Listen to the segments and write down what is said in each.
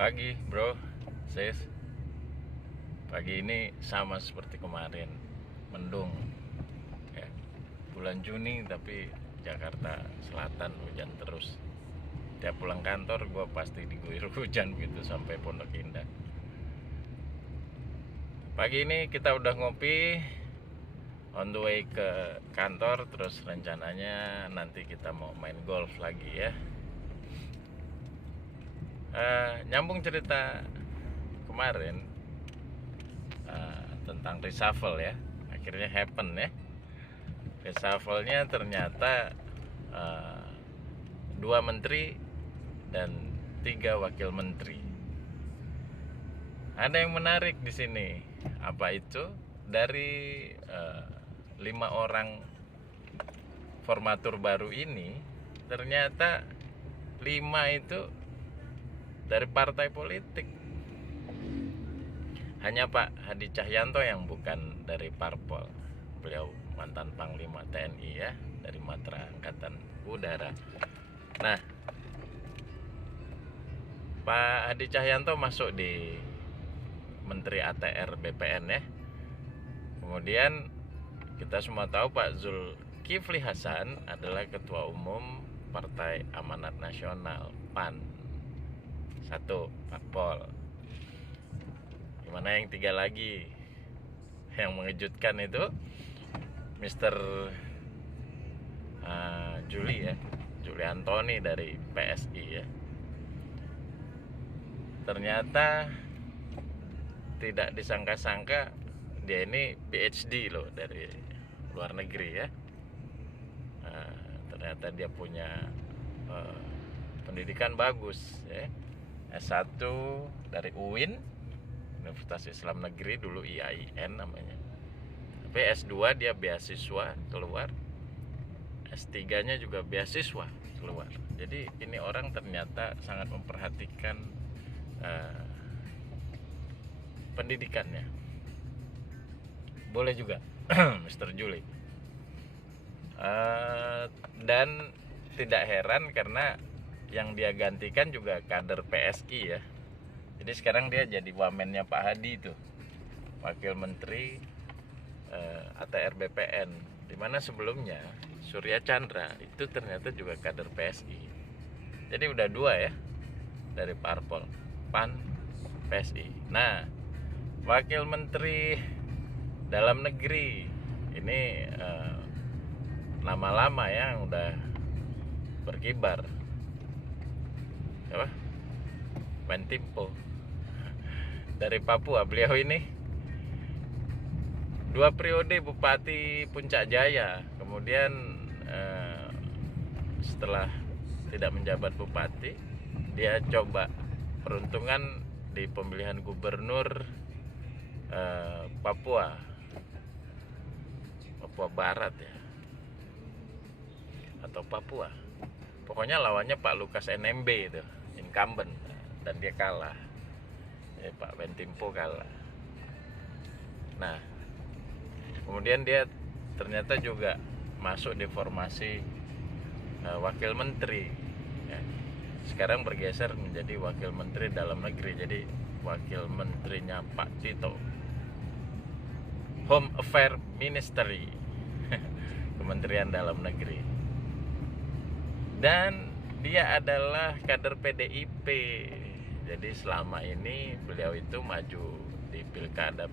Pagi bro, sis. Pagi ini sama seperti kemarin, mendung ya. Bulan Juni tapi Jakarta Selatan hujan terus. Tiap pulang kantor gue pasti diguyur hujan gitu sampai Pondok Indah. Pagi ini kita udah ngopi, on the way ke kantor. Terus rencananya nanti kita mau main golf lagi ya. Nyambung cerita kemarin tentang reshuffle ya, akhirnya happen ya. Reshuffle-nya ternyata 2 menteri dan 3 wakil menteri. Ada yang menarik di sini. Apa itu? Dari 5 orang formatur baru ini, ternyata 5 itu dari partai politik. Hanya Pak Hadi Cahyanto yang bukan dari parpol. Beliau mantan Panglima TNI ya, dari Matra Angkatan Udara. Nah, Pak Hadi Cahyanto masuk di Menteri ATR BPN ya. Kemudian kita semua tahu Pak Zulkifli Hasan adalah Ketua Umum Partai Amanat Nasional PAN. 1 parpol. Gimana yang 3 lagi? Yang mengejutkan itu Mr. Juli Antoni dari PSI ya. Ternyata tidak disangka-sangka dia ini PhD loh, dari luar negeri ya. Ternyata dia punya pendidikan bagus ya. S1 dari UIN, Universitas Islam Negeri, dulu IAIN namanya. Tapi S2 dia beasiswa keluar, S3-nya juga beasiswa keluar. Jadi ini orang ternyata sangat memperhatikan pendidikannya. Boleh juga Mr. Juli. Dan tidak heran karena yang dia gantikan juga kader PSI ya. Jadi sekarang dia jadi wamennya Pak Hadi itu, wakil menteri ATR BPN. Dimana sebelumnya Surya Chandra itu ternyata juga kader PSI. Jadi udah 2 ya, dari parpol PAN PSI. Nah, wakil menteri dalam negeri ini nama-lama yang udah berkibar. Apa? Mentimpo dari Papua. Beliau ini 2 periode Bupati Puncak Jaya. Kemudian setelah tidak menjabat bupati, dia coba peruntungan di pemilihan gubernur Papua Barat ya, atau Papua. Pokoknya lawannya Pak Lukas NMB itu, incumbent, dan dia kalah. Pak Mentimpo kalah. Nah, kemudian dia ternyata juga masuk di formasi wakil menteri ya. Sekarang bergeser menjadi wakil menteri dalam negeri, jadi wakil menterinya Pak Tito, Home Affairs Ministry, Kementerian Dalam Negeri. Dan dia adalah kader PDIP. Jadi selama ini beliau itu maju di pilkada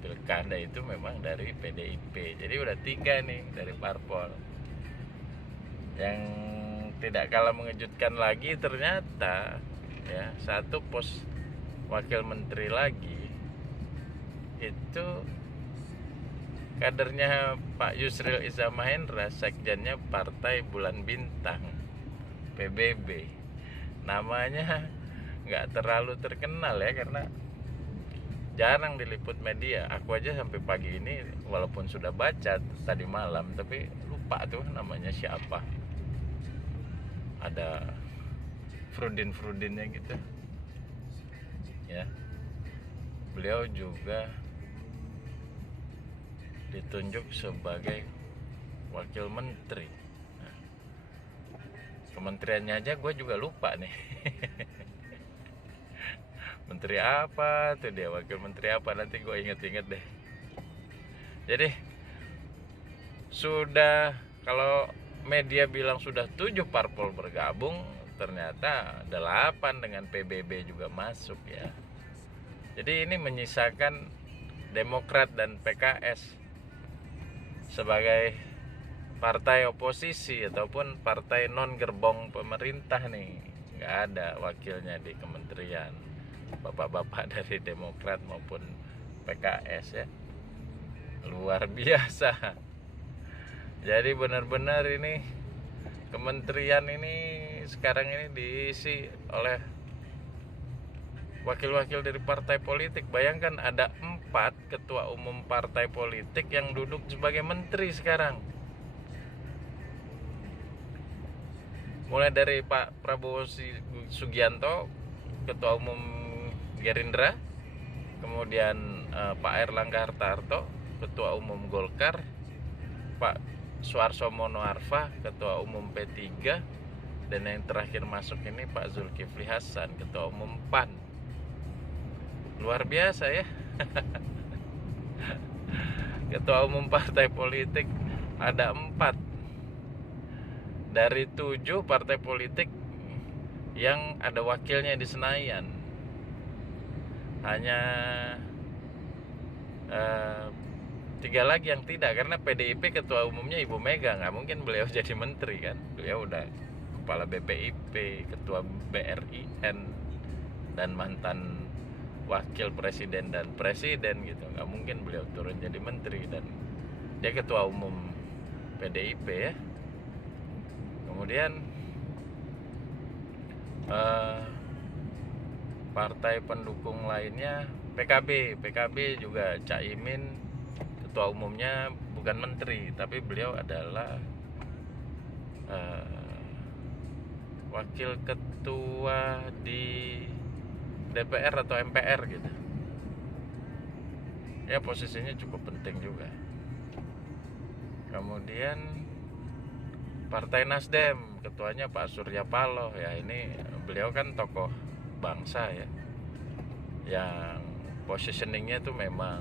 itu memang dari PDIP. Jadi udah 3 nih dari parpol. Yang tidak kalah mengejutkan lagi ternyata ya, 1 pos wakil menteri lagi itu kadernya Pak Yusril Iza Mahendra, sekjennya Partai Bulan Bintang PBB. Namanya nggak terlalu terkenal ya, karena jarang diliput media. Aku aja sampai pagi ini walaupun sudah baca tadi malam, tapi lupa tuh namanya siapa. Ada Frudinnya gitu ya. Beliau juga ditunjuk sebagai wakil menteri. Nah, kementeriannya aja gue juga lupa nih. menteri apa tuh dia, wakil menteri apa, nanti gue inget-inget deh. Jadi sudah, kalau media bilang sudah 7 parpol bergabung, ternyata 8 dengan PBB juga masuk ya. Jadi ini menyisakan Demokrat dan PKS sebagai partai oposisi ataupun partai non gerbong pemerintah nih. Nggak ada wakilnya di kementerian, bapak-bapak dari Demokrat maupun PKS ya. Luar biasa. Jadi benar-benar ini kementerian ini sekarang ini diisi oleh wakil-wakil dari partai politik. Bayangkan ada 4 ketua umum partai politik yang duduk sebagai menteri sekarang. Mulai dari Pak Prabowo Subianto, ketua umum Gerindra, kemudian Pak Airlangga Hartarto, ketua umum Golkar, Pak Suarso Mono Arfa, ketua umum P3, dan yang terakhir masuk ini Pak Zulkifli Hasan, ketua umum PAN. Luar biasa ya. Ketua umum partai politik ada 4 dari 7 partai politik yang ada wakilnya di Senayan. Hanya 3 lagi yang tidak, karena PDIP ketua umumnya Ibu Mega, nggak mungkin beliau jadi menteri kan. Beliau udah kepala BPIP, ketua BRIN, dan mantan wakil presiden dan presiden gitu. Nggak mungkin beliau turun jadi menteri, dan dia ketua umum PDIP ya. Kemudian partai pendukung lainnya PKB juga Caimin, ketua umumnya bukan menteri, tapi beliau adalah wakil ketua di DPR atau MPR gitu ya, posisinya cukup penting juga. Kemudian Partai Nasdem, ketuanya Pak Surya Paloh ya. Ini beliau kan tokoh bangsa ya, yang positioningnya tuh memang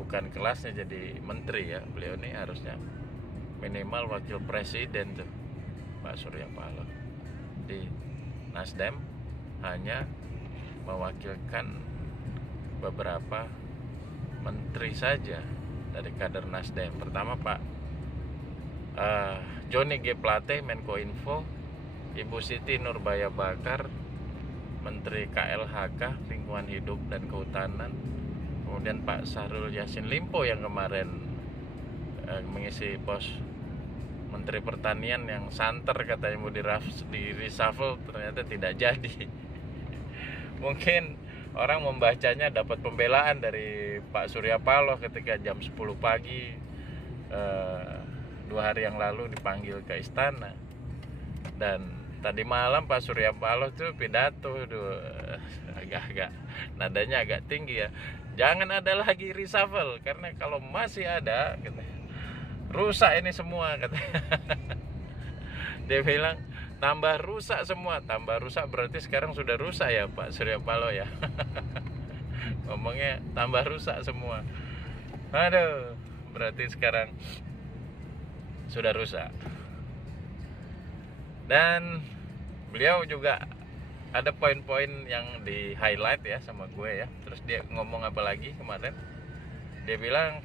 bukan kelasnya jadi menteri ya. Beliau ini harusnya minimal wakil presiden tuh, Pak Surya Paloh. Di Nasdem hanya mewakilkan beberapa menteri saja dari kader Nasdem. Pertama Pak Johnny G. Plate, Menko Info, Ibu Siti Nurbaya Bakar, Menteri KLHK, Lingkungan Hidup dan Kehutanan, kemudian Pak Syahrul Yassin Limpo yang kemarin mengisi pos Menteri Pertanian yang santer katanya mau di reshuffle, ternyata tidak jadi. Mungkin orang membacanya dapat pembelaan dari Pak Surya Paloh ketika jam 10 pagi 2 hari yang lalu dipanggil ke istana, dan tadi malam Pak Surya Paloh tuh pidato agak nadanya agak tinggi ya. Jangan ada lagi reshuffle, karena kalau masih ada katanya, rusak ini semua katanya. Dia bilang tambah rusak semua. Tambah rusak berarti sekarang sudah rusak ya Pak Surya Paloh ya. Ngomongnya tambah rusak semua. Aduh, berarti sekarang sudah rusak. Dan beliau juga ada poin-poin yang di highlight ya sama gue ya. Terus dia ngomong apa lagi kemarin? Dia bilang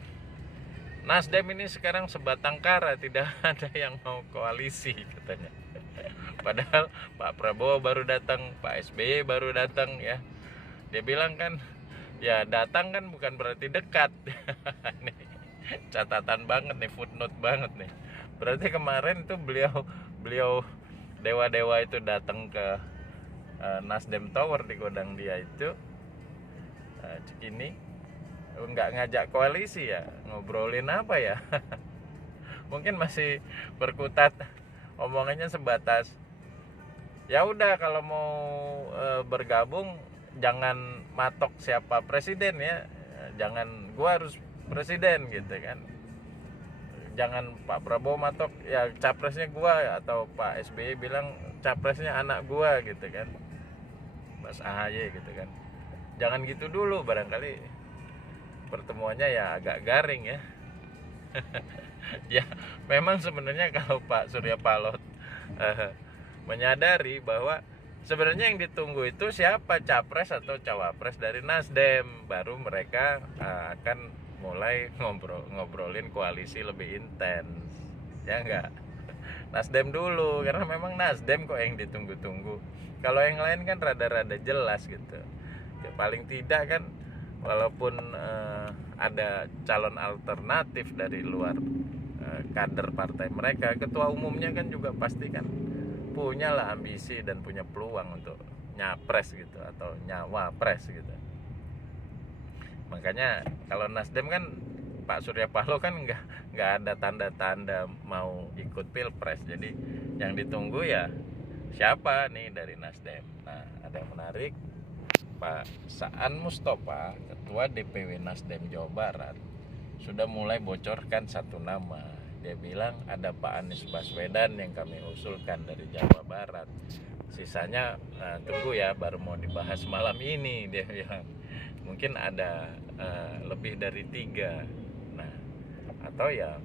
Nasdem ini sekarang sebatang kara, tidak ada yang mau koalisi katanya. Padahal Pak Prabowo baru datang, Pak SBY baru datang ya. Dia bilang kan, ya datang kan bukan berarti dekat. Nih, catatan banget nih, footnote banget nih. Berarti kemarin tuh beliau dewa-dewa itu datang ke Nasdem Tower di Godang dia itu, Cikini, nggak ngajak koalisi ya, ngobrolin apa ya? Mungkin masih berkutat, omongannya sebatas ya udah kalau mau bergabung jangan matok siapa presiden ya, jangan gua harus presiden gitu kan, jangan Pak Prabowo matok ya capresnya gua, atau Pak SBY bilang capresnya anak gua gitu kan. Mas AHY gitu kan. Jangan gitu dulu, barangkali pertemuannya ya agak garing ya. Ya memang sebenarnya kalau Pak Surya Paloh menyadari bahwa sebenarnya yang ditunggu itu siapa, capres atau cawapres dari Nasdem, baru mereka akan mulai ngobrolin koalisi lebih intens, ya enggak? Nasdem dulu, karena memang Nasdem kok yang ditunggu-tunggu. Kalau yang lain kan rada-rada jelas gitu. Ya, paling tidak kan walaupun ada calon alternatif dari luar kader partai mereka, ketua umumnya kan juga pasti kan punya lah ambisi dan punya peluang untuk nyapres gitu atau nyawapres gitu. Makanya kalau Nasdem kan Pak Surya Paloh kan nggak ada tanda-tanda mau ikut pilpres. Jadi yang ditunggu ya siapa nih dari Nasdem. Nah, ada yang menarik, Pak Saan Mustafa, Ketua DPW Nasdem Jawa Barat, sudah mulai bocorkan satu nama. Dia bilang ada Pak Anies Baswedan yang kami usulkan dari Jawa Barat. Sisanya tunggu ya, baru mau dibahas malam ini, dia bilang. Mungkin ada lebih dari 3. Nah, atau ya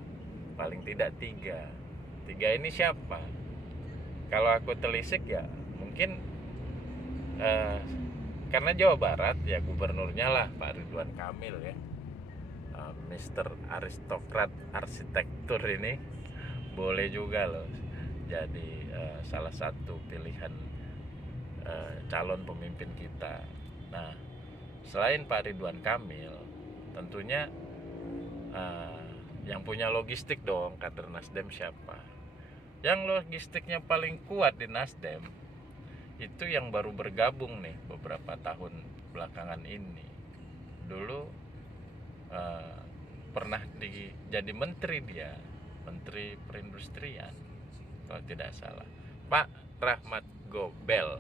paling tidak 3 ini siapa? Kalau aku telisik ya mungkin karena Jawa Barat ya gubernurnya lah Pak Ridwan Kamil ya, Mr. Aristokrat arsitektur ini boleh juga loh jadi salah satu pilihan calon pemimpin kita. Nah, selain Pak Ridwan Kamil, tentunya yang punya logistik dong kader Nasdem siapa? Yang logistiknya paling kuat di Nasdem itu yang baru bergabung nih beberapa tahun belakangan ini. Dulu pernah jadi menteri, dia menteri perindustrian kalau tidak salah, Pak Rahmat Gobel,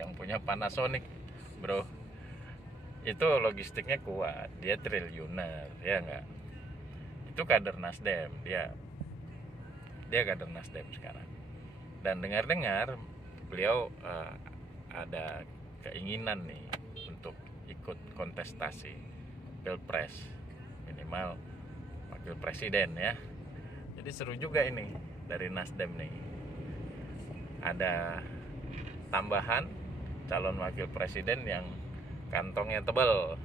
yang punya Panasonic bro. Itu logistiknya kuat, dia triliuner ya enggak. Itu kader Nasdem, dia kader Nasdem sekarang. Dan dengar-dengar beliau ada keinginan nih untuk ikut kontestasi pilpres, minimal wakil presiden ya. Jadi seru juga ini dari Nasdem nih, ada tambahan calon wakil presiden yang kantongnya tebal.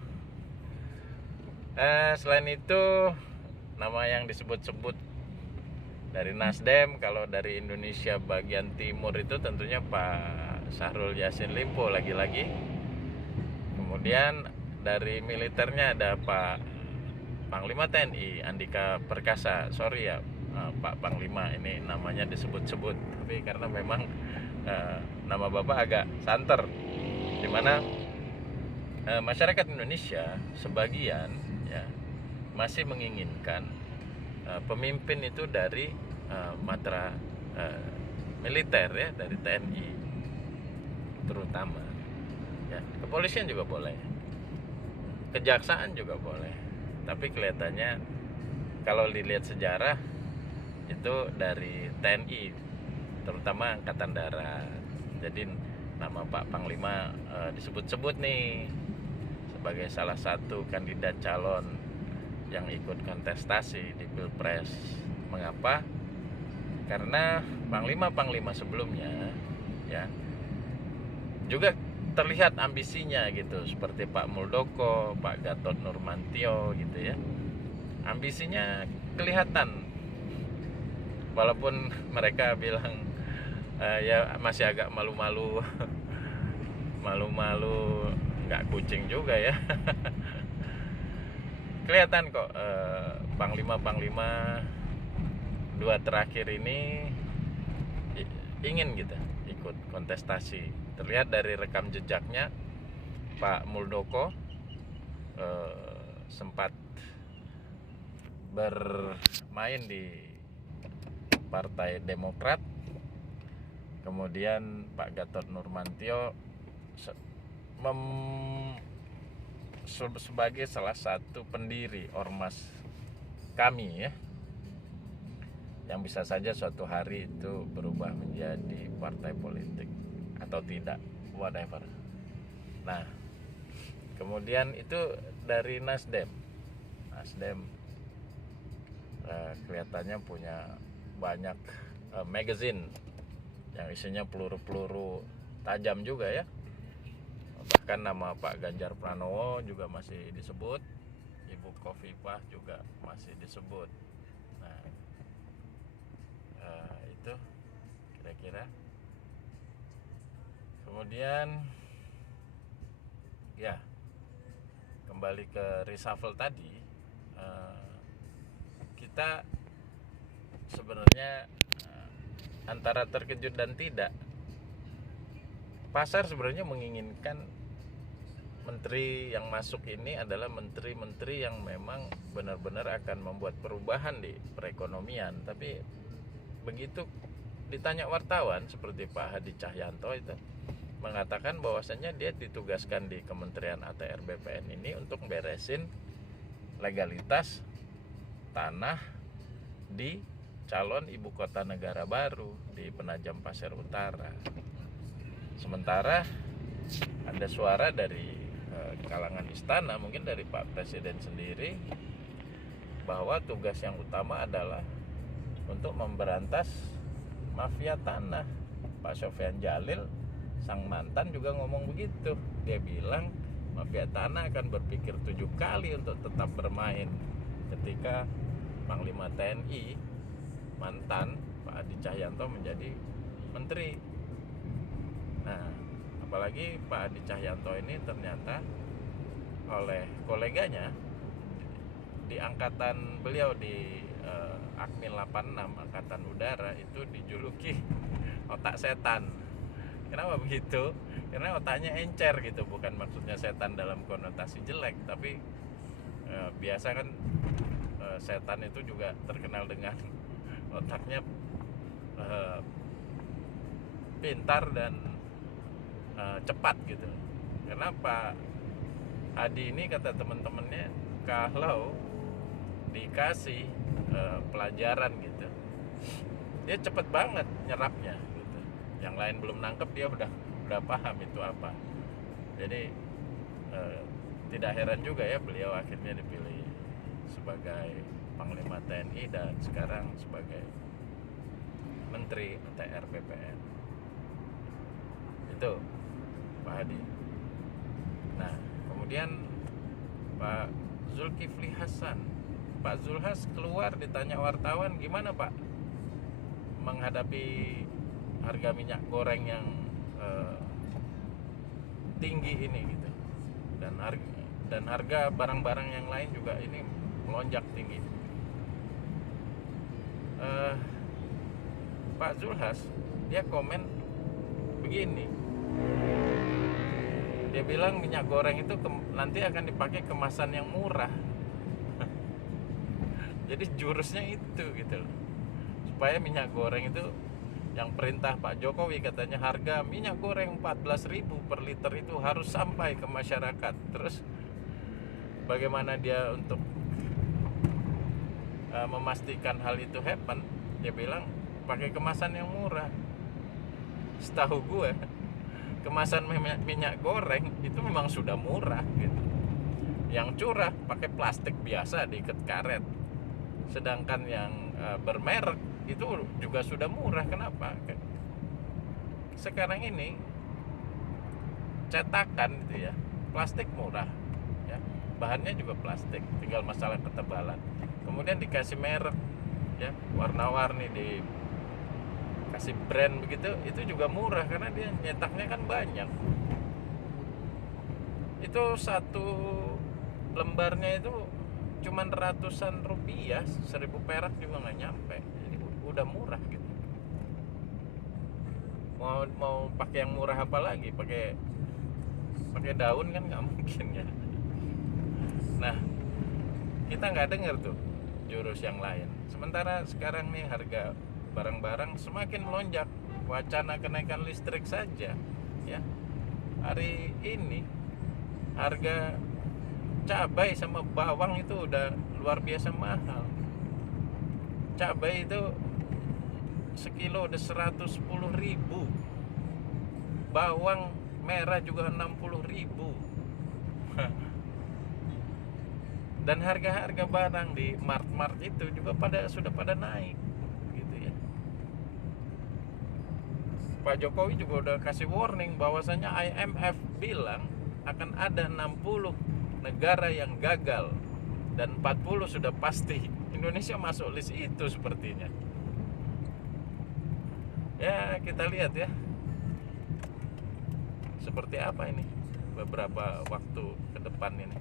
Selain itu nama yang disebut-sebut dari Nasdem, kalau dari Indonesia bagian timur itu tentunya Pak Syahrul Yassin Limpo lagi-lagi. Kemudian dari militernya ada Pak Panglima TNI Andika Perkasa. Sorry ya Pak Panglima, ini namanya disebut-sebut, tapi karena memang nama Bapak agak santer, dimana masyarakat Indonesia sebagian ya masih menginginkan pemimpin itu dari matra militer ya, dari TNI terutama ya. Kepolisian juga boleh, kejaksaan juga boleh, tapi kelihatannya kalau dilihat sejarah itu dari TNI, terutama Angkatan Darat. Jadi nama Pak Panglima disebut-sebut nih sebagai salah satu kandidat calon yang ikut kontestasi di Pilpres. Mengapa? Karena panglima-panglima sebelumnya ya juga terlihat ambisinya gitu, seperti Pak Muldoko, Pak Gatot Nurmantio gitu ya. Ambisinya kelihatan, walaupun mereka bilang ya masih agak malu-malu malu-malu, nggak kucing juga ya. Kelihatan kok panglima-panglima 2 terakhir ini ingin gitu ikut kontestasi. Terlihat dari rekam jejaknya, Pak Muldoko sempat bermain di Partai Demokrat. Kemudian Pak Gatot Nurmantio sebagai salah satu pendiri ormas kami ya, yang bisa saja suatu hari itu berubah menjadi partai politik atau tidak, whatever. Nah, kemudian itu dari Nasdem kelihatannya punya banyak magazine yang isinya peluru-peluru tajam juga ya. Bahkan nama Pak Ganjar Pranowo juga masih disebut, Ibu Khofifah juga masih disebut. Nah, itu kira-kira. Kemudian ya, kembali ke reshuffle tadi, kita sebenarnya antara terkejut dan tidak. Pasar sebenarnya menginginkan menteri yang masuk ini adalah menteri-menteri yang memang benar-benar akan membuat perubahan di perekonomian. Tapi begitu ditanya wartawan seperti Pak Hadi Cahyanto itu mengatakan bahwasannya dia ditugaskan di Kementerian ATR BPN ini untuk beresin legalitas tanah di calon ibu kota negara baru di Penajam Pasir Utara. Sementara ada suara dari kalangan istana, mungkin dari Pak Presiden sendiri, bahwa tugas yang utama adalah untuk memberantas mafia tanah. Pak Sofyan Jalil, sang mantan, juga ngomong begitu. Dia bilang mafia tanah akan berpikir 7 kali untuk tetap bermain ketika Panglima TNI mantan Pak Hadi Cahyanto menjadi menteri. Nah, apalagi Pak Hadi Cahyanto ini ternyata oleh koleganya di angkatan beliau di Akmil 86 Angkatan Udara itu dijuluki otak setan. Kenapa begitu? Karena otaknya encer gitu, bukan maksudnya setan dalam konotasi jelek, tapi biasa kan setan itu juga terkenal dengan otaknya pintar dan cepat gitu. Karena Pak Hadi ini kata teman-temannya, kalau dikasih pelajaran gitu, dia cepet banget nyerapnya gitu. Yang lain belum nangkep, dia udah paham itu apa. Jadi tidak heran juga ya beliau akhirnya dipilih sebagai Panglima TNI dan sekarang sebagai Menteri ATR BPN. Itu Pak Hadi. Nah, kemudian Pak Zulkifli Hasan, Pak Zulhas keluar ditanya wartawan, gimana Pak menghadapi harga minyak goreng yang tinggi ini gitu, dan harga barang-barang yang lain juga ini melonjak tinggi. Pak Zulhas dia komen begini, dia bilang minyak goreng itu nanti akan dipakai kemasan yang murah. Jadi jurusnya itu gitu loh, supaya minyak goreng itu, yang perintah Pak Jokowi katanya harga minyak goreng 14.000 per liter itu harus sampai ke masyarakat. Terus bagaimana dia untuk memastikan hal itu happen? Dia bilang pakai kemasan yang murah. Setahu gue kemasan minyak goreng itu memang sudah murah gitu. Yang curah pakai plastik biasa diikat karet. Sedangkan yang bermerek itu juga sudah murah. Kenapa? Sekarang ini cetakan gitu ya, plastik murah ya, bahannya juga plastik, tinggal masalah ketebalan. Kemudian dikasih merek ya, warna-warni, dikasih brand begitu, itu juga murah karena dia nyetaknya kan banyak. Itu satu lembarnya itu cuman ratusan rupiah, 1.000 perak juga nggak nyampe. Jadi udah murah gitu. Mau pakai yang murah apa lagi? Pakai daun kan nggak mungkin ya. Nah, kita nggak dengar tuh jurus yang lain. Sementara sekarang nih harga barang-barang semakin melonjak. Wacana kenaikan listrik saja ya. Hari ini harga cabai sama bawang itu udah luar biasa mahal. Cabai itu sekilo udah 110.000. Bawang merah juga 60.000. Dan harga-harga barang di mart-mart itu juga sudah pada naik gitu ya. Pak Jokowi juga udah kasih warning bahwasanya IMF bilang akan ada 60 negara yang gagal dan 40 sudah pasti. Indonesia masuk list itu sepertinya. Ya, kita lihat ya. Seperti apa ini beberapa waktu ke depan ini.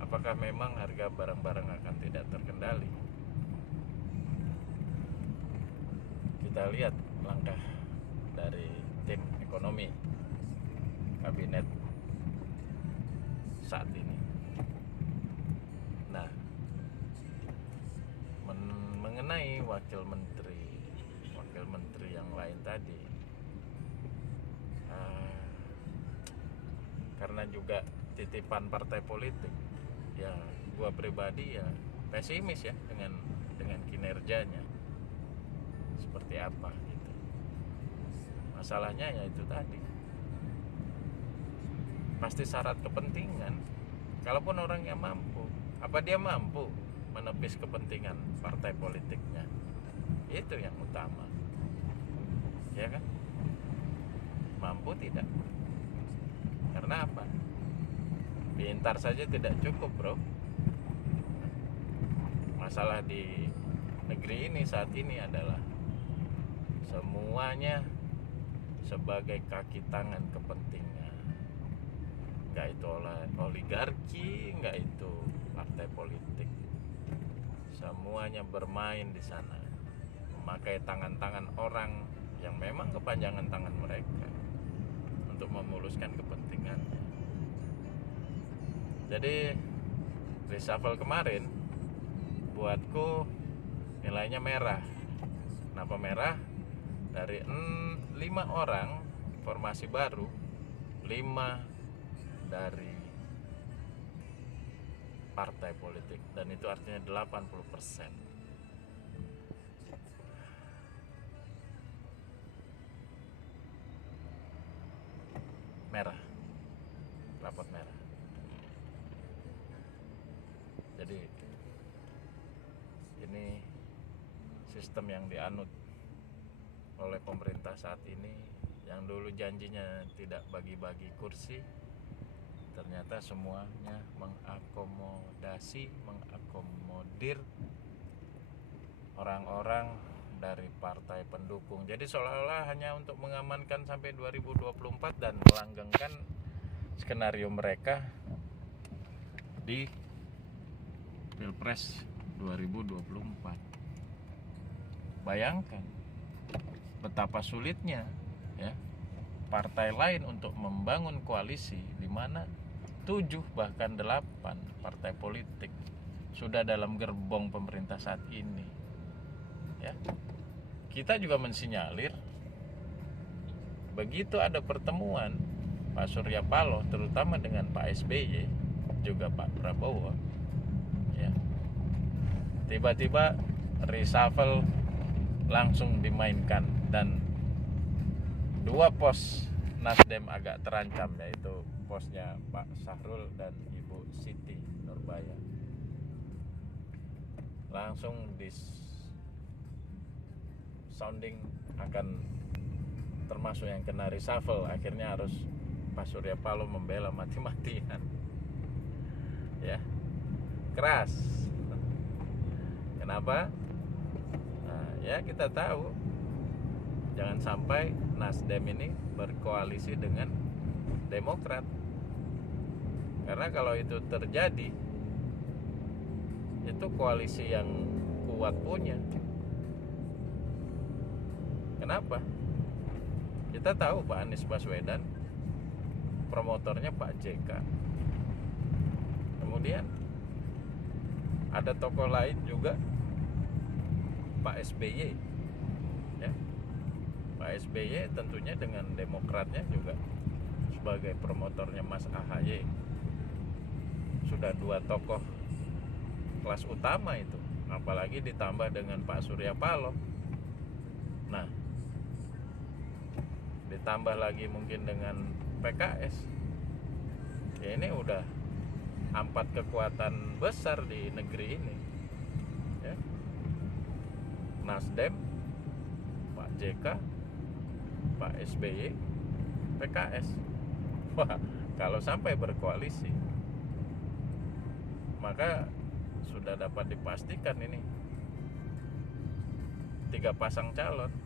Apakah memang harga barang-barang akan tidak terkendali? Kita lihat langkah dari tim ekonomi kabinet saat ini. Nah, mengenai wakil menteri yang lain tadi, karena juga titipan partai politik, ya gua pribadi ya pesimis ya dengan kinerjanya seperti apa gitu. Masalahnya ya itu tadi, pasti syarat kepentingan. Kalaupun orangnya mampu, apa dia mampu menepis kepentingan partai politiknya? Itu yang utama, ya kan? Mampu tidak? Karena apa? Pintar saja tidak cukup, bro. Masalah di negeri ini saat ini adalah semuanya sebagai kaki tangan kepentingan. Enggak itu oligarki, enggak itu partai politik. Semuanya bermain di sana, memakai tangan-tangan orang yang memang kepanjangan tangan mereka untuk memuluskan kepentingannya. Jadi reshuffle kemarin buatku nilainya merah. Kenapa merah? Dari 5 orang formasi baru, 5 dari partai politik, dan itu artinya 80%. Merah, rapot merah. Jadi ini sistem yang dianut oleh pemerintah saat ini, yang dulu janjinya tidak bagi-bagi kursi, ternyata semuanya mengakomodir orang-orang dari partai pendukung. Jadi seolah-olah hanya untuk mengamankan sampai 2024 dan melanggengkan skenario mereka di Pilpres 2024. Bayangkan betapa sulitnya ya partai lain untuk membangun koalisi, di mana 7 bahkan 8 partai politik sudah dalam gerbong pemerintah saat ini. Ya. Kita juga mensinyalir begitu ada pertemuan Pak Surya Paloh terutama dengan Pak SBY juga Pak Prabowo, ya, tiba-tiba reshuffle langsung dimainkan dan 2 pos Nasdem agak terancam, yaitu posnya Pak Sahrul dan Ibu Siti Nurbaya. Langsung sounding akan termasuk yang kena reshuffle. Akhirnya harus Pak Surya Paloh membela mati-matian, ya, keras. Kenapa? Nah, ya kita tahu jangan sampai Nasdem ini berkoalisi dengan Demokrat, karena kalau itu terjadi, itu koalisi yang kuat punya. Kenapa? Kita tahu Pak Anies Baswedan promotornya Pak JK. Kemudian ada tokoh lain juga, Pak SBY, ya. Pak SBY tentunya dengan Demokratnya juga sebagai promotornya Mas AHY. Sudah 2 tokoh kelas utama itu, apalagi ditambah dengan Pak Surya Paloh. Nah, ditambah lagi mungkin dengan PKS, ya ini udah 4 kekuatan besar di negeri ini ya. Nasdem, Pak JK, Pak SBY, PKS. Wah, kalau sampai berkoalisi, maka sudah dapat dipastikan ini 3 pasang calon